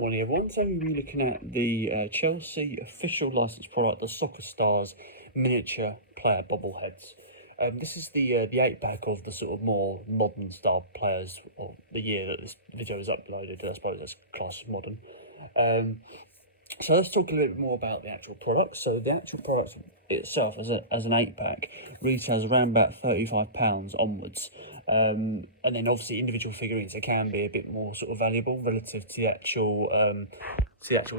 Morning everyone, so we'll be looking at the Chelsea official licensed product, the SoccerStarz miniature player bobbleheads. This is the 8-pack of the sort of more modern style players of the year that this video is uploaded. I suppose that's classed as modern. So let's talk a little bit more about the actual product. So the actual product itself as an 8-pack retails around about £35 onwards. And then obviously individual figurines, they can be a bit more sort of valuable relative to the actual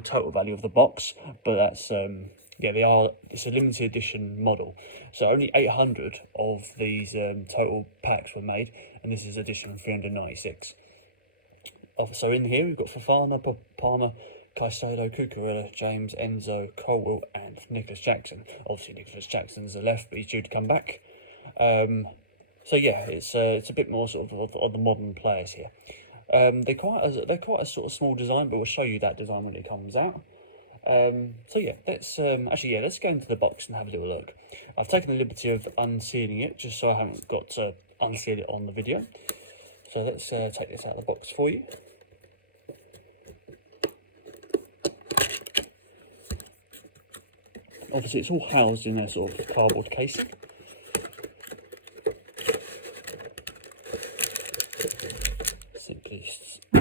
total value of the box, but that's it's a limited edition model, so only 800 of these total packs were made, and this is edition 396. So in here we've got Fofana, Palmer, Caicedo, Cucurella, James, Enzo, Colwill and Nicholas Jackson. Obviously Nicholas Jackson's left, but he's due to come back. So yeah, it's a bit more sort of the modern players here. They're quite a sort of small design, but we'll show you that design when it comes out. So yeah, let's go into the box and have a little look. I've taken the liberty of unsealing it just so I haven't got to unseal it on the video. So let's take this out of the box for you. Obviously it's all housed in a sort of cardboard casing. Simply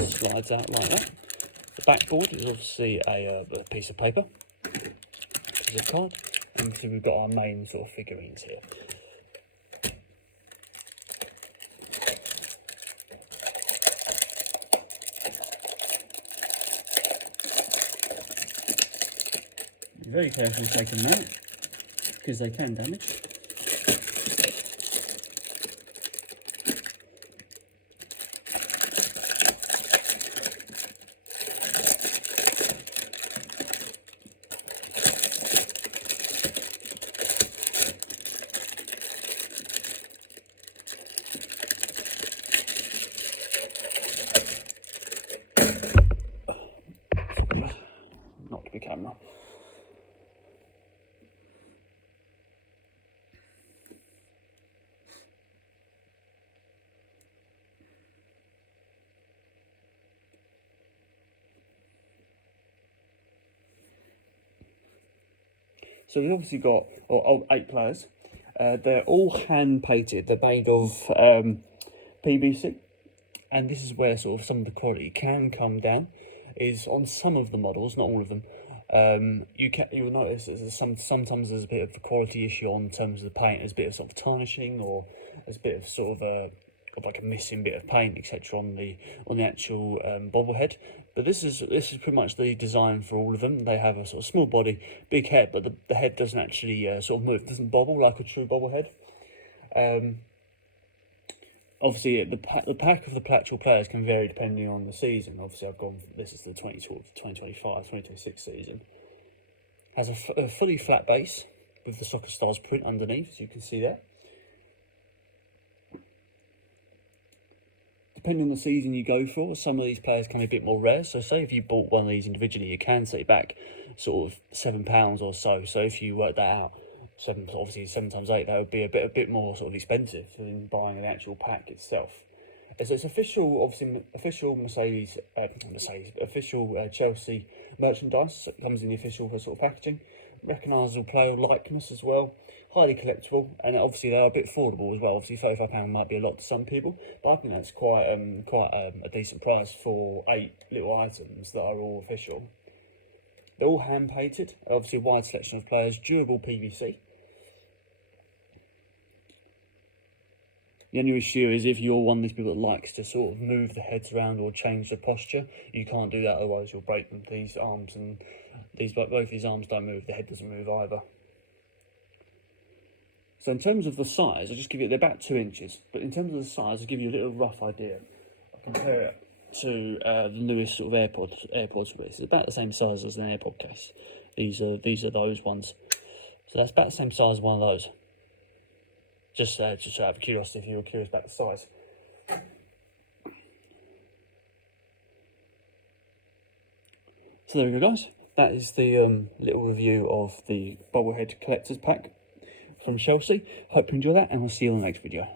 slides out like that. The backboard is obviously a piece of paper, piece of card, and so we've got our main sort of figurines here. Be very careful taking them out because they can damage. Knocked the camera. So we've obviously got 8 players. They're all hand painted. They're made of PVC, and this is where sort of some of the quality can come down. Is on some of the models, not all of them. You'll notice sometimes there's a bit of a quality issue on terms of the paint. There's a bit of sort of tarnishing, or there's a bit of sort of like a missing bit of paint, etc. on the actual bobblehead. But this is pretty much the design for all of them. They have a sort of small body, big head, but the head doesn't actually sort of move. It doesn't bobble like a true bobblehead. Obviously, the pack of the actual players can vary depending on the season. Obviously, this is the 2025-2026 season. Has a fully flat base with the SoccerStarz print underneath, as you can see there. Depending on the season you go for, some of these players can be a bit more rare. So say if you bought one of these individually, you can set it back sort of £7 or so. So if you work that out, 7 times 8, that would be a bit more sort of expensive than buying an actual pack itself. So it's official, obviously official Chelsea merchandise. It comes in the official sort of packaging, recognisable player likeness as well. Highly collectible, and obviously they're a bit affordable as well. Obviously £35 might be a lot to some people, but I think that's quite a decent price for 8 little items that are all official. They're all hand painted, obviously a wide selection of players, durable PVC. The only issue is if you're one of these people that likes to sort of move the heads around or change the posture, you can't do that, otherwise you'll break them. These arms and both these arms don't move, the head doesn't move either. So in terms of the size, I'll just give you, they're about 2 inches, but in terms of the size, I'll give you a little rough idea. I'll compare it to the newest sort of AirPods. It's about the same size as an AirPod case. These are those ones. So that's about the same size as one of those. Just out of curiosity, if you were curious about the size. So there we go, guys. That is the little review of the bobblehead collector's pack from Chelsea. Hope you enjoy that, and I'll see you on the next video.